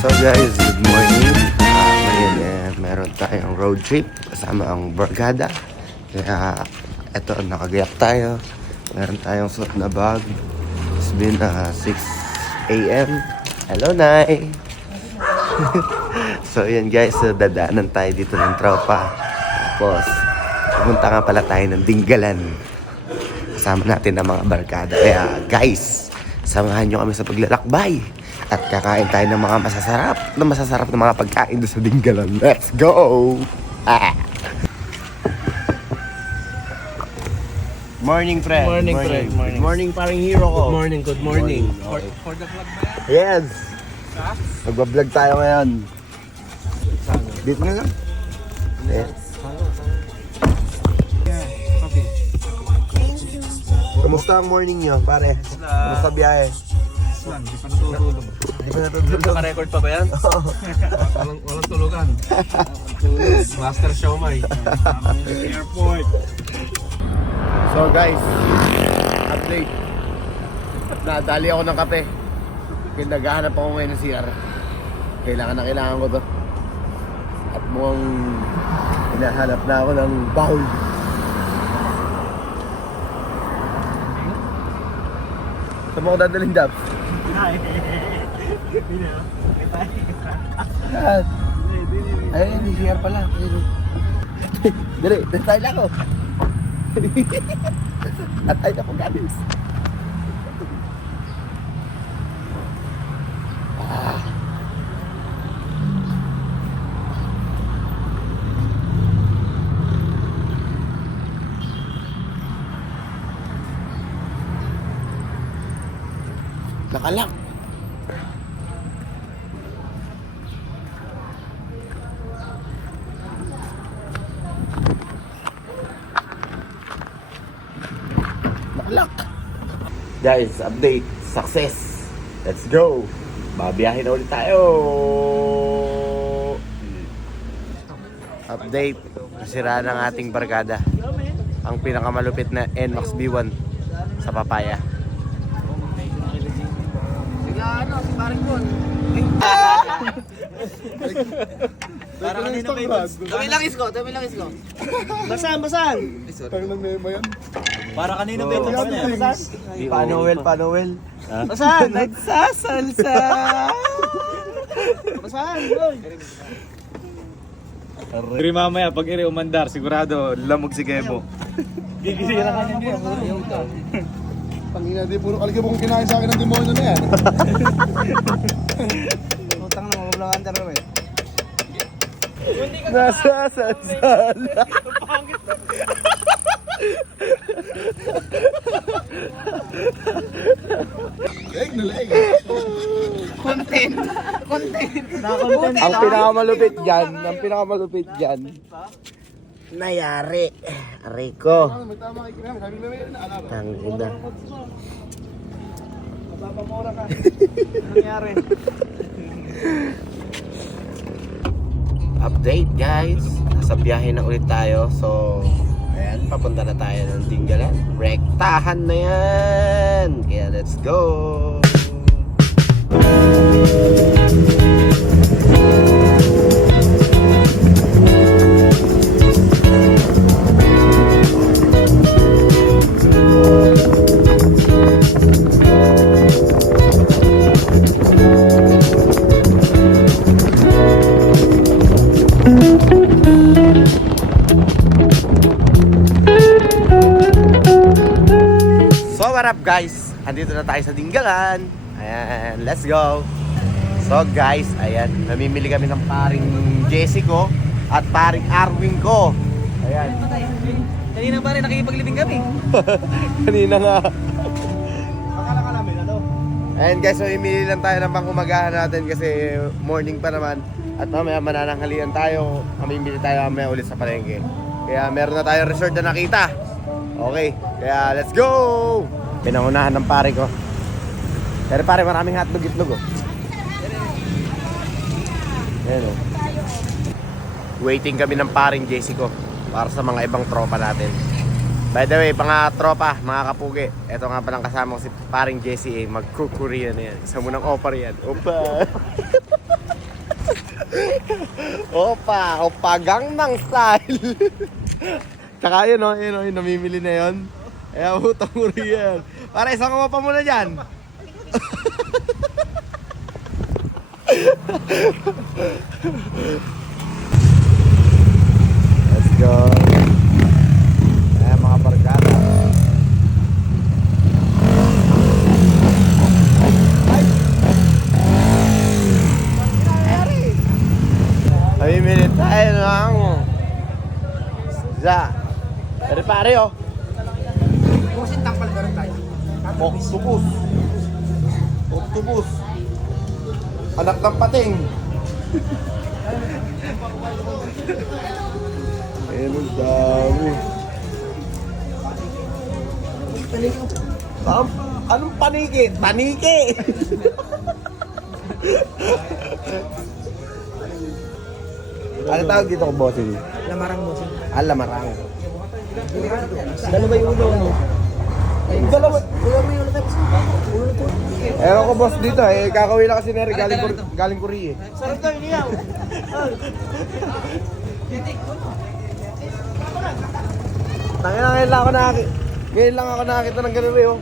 So guys, good morning. Ngayon meron tayong road trip kasama ang barkada. Kaya eto, nakagayak tayo. Meron tayong suot na bag. It's been 6 a.m. Hello, Nay! So yun guys, dadaanan tayo dito ng tropa. Tapos, pumunta nga pala tayo ng Dinggalan. Kasama natin ang mga barkada. Kaya guys, samahan nyo kami sa paglalakbay. At kakain tayo ng mga masasarap na mga pagkain doon sa Dinggalan. Let's go! Morning, friend. Morning, friend. Good morning, parang hero ko. Good morning, good morning. Okay. For the vlog ba yan? Yes! Magbablog tayo ngayon. Dito na lang. Yes. Okay. Kamusta ang morning nyo, pare? Kamusta biyahe? Swan, di pa natutulog. Di ba natutulog? Naka-record pa ba yan? Walang tulugan. Master Showmay. Airport. So guys, update. Nadali ako ng kape. Naghahanap ako ngayon ng CR. Kailangan ko to. At mukhang hinahanap na ako ng bowl. Saan mo ako dadalhin, Dabs? Ay, hindi CR pala. Dali, tayo lang ako. At tayo na po, guys. Nakalak. Nakalak. Guys, update. Success. Let's go. Babiyahin na ulit tayo. Update. Nasira ng ating barkada. Ang pinakamalupit na NMAX B1 sa Papaya. Si Paring Bon. Para kanina ba ito? Tawin lang isko. Basahan. Parang nag-memo yan. Para kanina ba ito? Paano well? Basahan. Nagsasalsa. Basahan, boy. Pero mamaya, pag iri umandar, sigurado lamog si Gebo. Gigisira ka niya. Tangina, di puro kalagay kung kinain sa akin ng demonyo na yan. Utang na, wag lang andar eh. Nasasalsala. Leg na leg. Content. Ang pinakamalupit dyan, nayari. Rico. May tama kay Kinami. Sabi namin, naalala. Tangina. Mapapamura ka. Ano nangyari? Update guys. Nasa biyahe na ulit tayo. So, ayan, papunta na tayo ng Dinggalan. Rektahan na yan. Kaya let's go. So what up guys? Andito na tayo sa Dinggalan. Ayan, let's go. So guys, ayan, namimili kami ng paring Jessie ko at paring Arwin ko. Ayan. Kanina pa rin nakikipaglibing kami. Kanina nga. Akala ka namin ano? Ayan guys, mamimili lang tayo ng pangumagahan natin kasi morning pa naman. At mamaya manananghalian tayo. Mamimili tayo mamaya ulit sa palengke. Kaya meron na tayong resort na nakita. Okay, kaya let's go! Pinangunahan ng pare ko. Pero pare, maraming hotdog itlog oh. Ayan oh. Waiting kami ng paring Jessie ko para sa mga ibang tropa natin. By the way, mga tropa, mga kapugi, eto nga palang kasama ko si paring Jessie, mag-cook-Korean na yan. Isa mo ng opar yan. Opa! Opa, opa, Gangnam Style. Tsaka yun o, yung namimili na yun. Eh, utang uri yan. Para isang pa muna dyan. Let's go. Ayan mga barkada. Namimili tayo ng pare oh. Pusin tangpal ka rin tayo. Octopus. Octopus. Anak ng pating. Ayun ang dami. Anong paniki? Paniki! Ano tawag dito ko, bossing? Lamarang mo siya. Lamarang. Dalawa yung ulo mo. Dalawa. Ulo mo yung ulo tayo. Ulo ko. Ewan ko boss dito eh, kakawin lang kasi nere, galing Korea eh. Sarap to, iniyaw. Tangina ngayon lang ako nakakita. Ngayon lang ako nakakita ng ganun eh oh.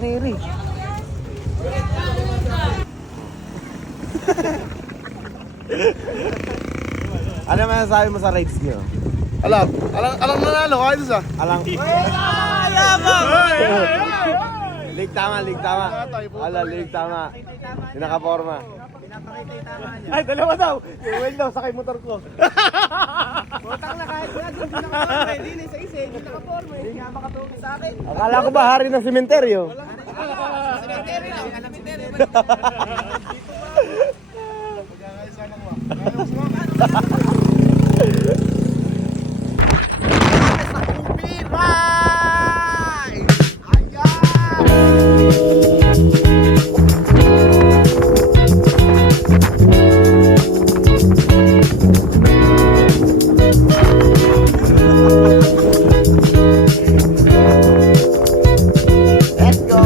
Nere. Ano masasabi mo sa rides niyo? Alam nanalo, kaya doon sa. Alang. Lig tama. Lig tama. Pinaka-forma. Ay, dalawa daw. Yung well daw, sakay motor ko. Botang na kahit yan, hindi nakaporma. Hindi na isa isa, hindi nakaporma. Hindi nga makatulog sa akin. Akala ko ba hari ng sementeryo? Cemetery lang, cemetery. Let's go!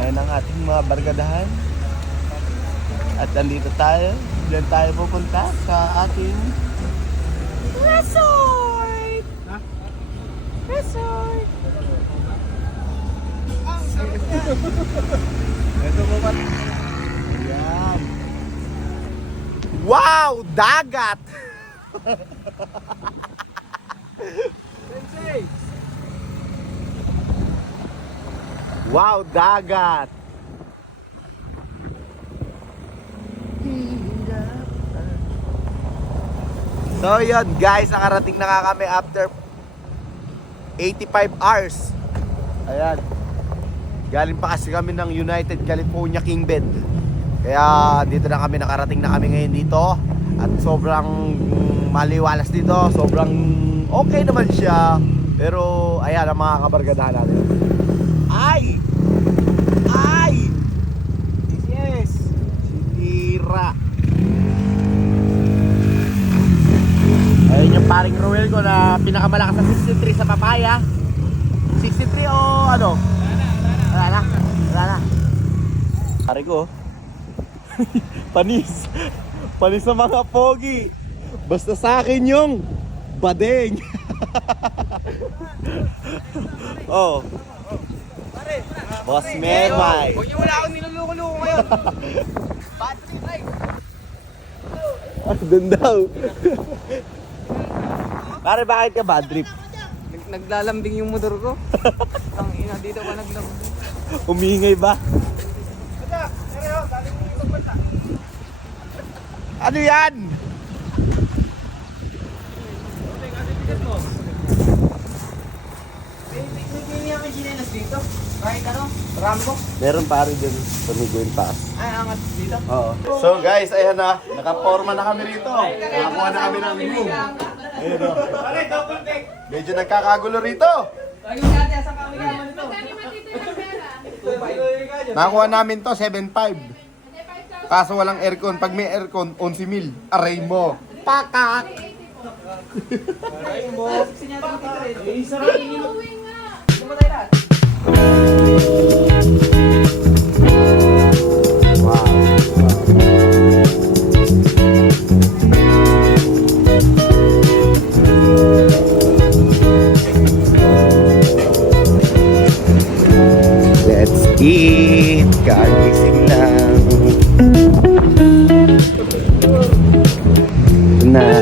Ayan ang ating mga barkadahan. At nandito tayo. Diyan tayo pupunta sa ating Resort! Resort! Ito po ba? Ayan. Wow! Dagat! Wow! Dagat! So yun guys, nakarating na nga kami after 85 hours. Ayan. Galing pa kasi kami ng United California King Bed. Kaya dito na kami, nakarating na kami ngayon dito. At sobrang maliwalas dito. Sobrang okay naman siya. Pero ayan ang mga kabarkadahan natin. Ay! Ay! Yes! Tira. Ayun yung paring Ruel ko na pinakamalakas sa 63 sa papaya. 63 o ano? Wala na. Pare ko. Panis. Panis sa mga pogi. Basta sa akin yung badeng. Oh. Boss Memay. Huwag niyo wala akong niluluko-luko ngayon. Doon daw. Pare, bakit ka bad trip? Naglalambing yung motor ko. Ang ina, dito ka naglambing. Umingay ba? Ano yan? May chinelas dito. Kahit ano. Meron pare dyan sa Miguel Pass. Ay, angat dito. Oo. So guys, ayan na. Nakaporma na kami rito. Nakakuha na kami ng room. Ayun o. Medyo nagkakagulo rito. Nakakuha namin to 7.5. Kaso walang aircon. Pag may aircon, 11,000. Aray mo. Pakak! Let's eat! Kagising lang. Ito na.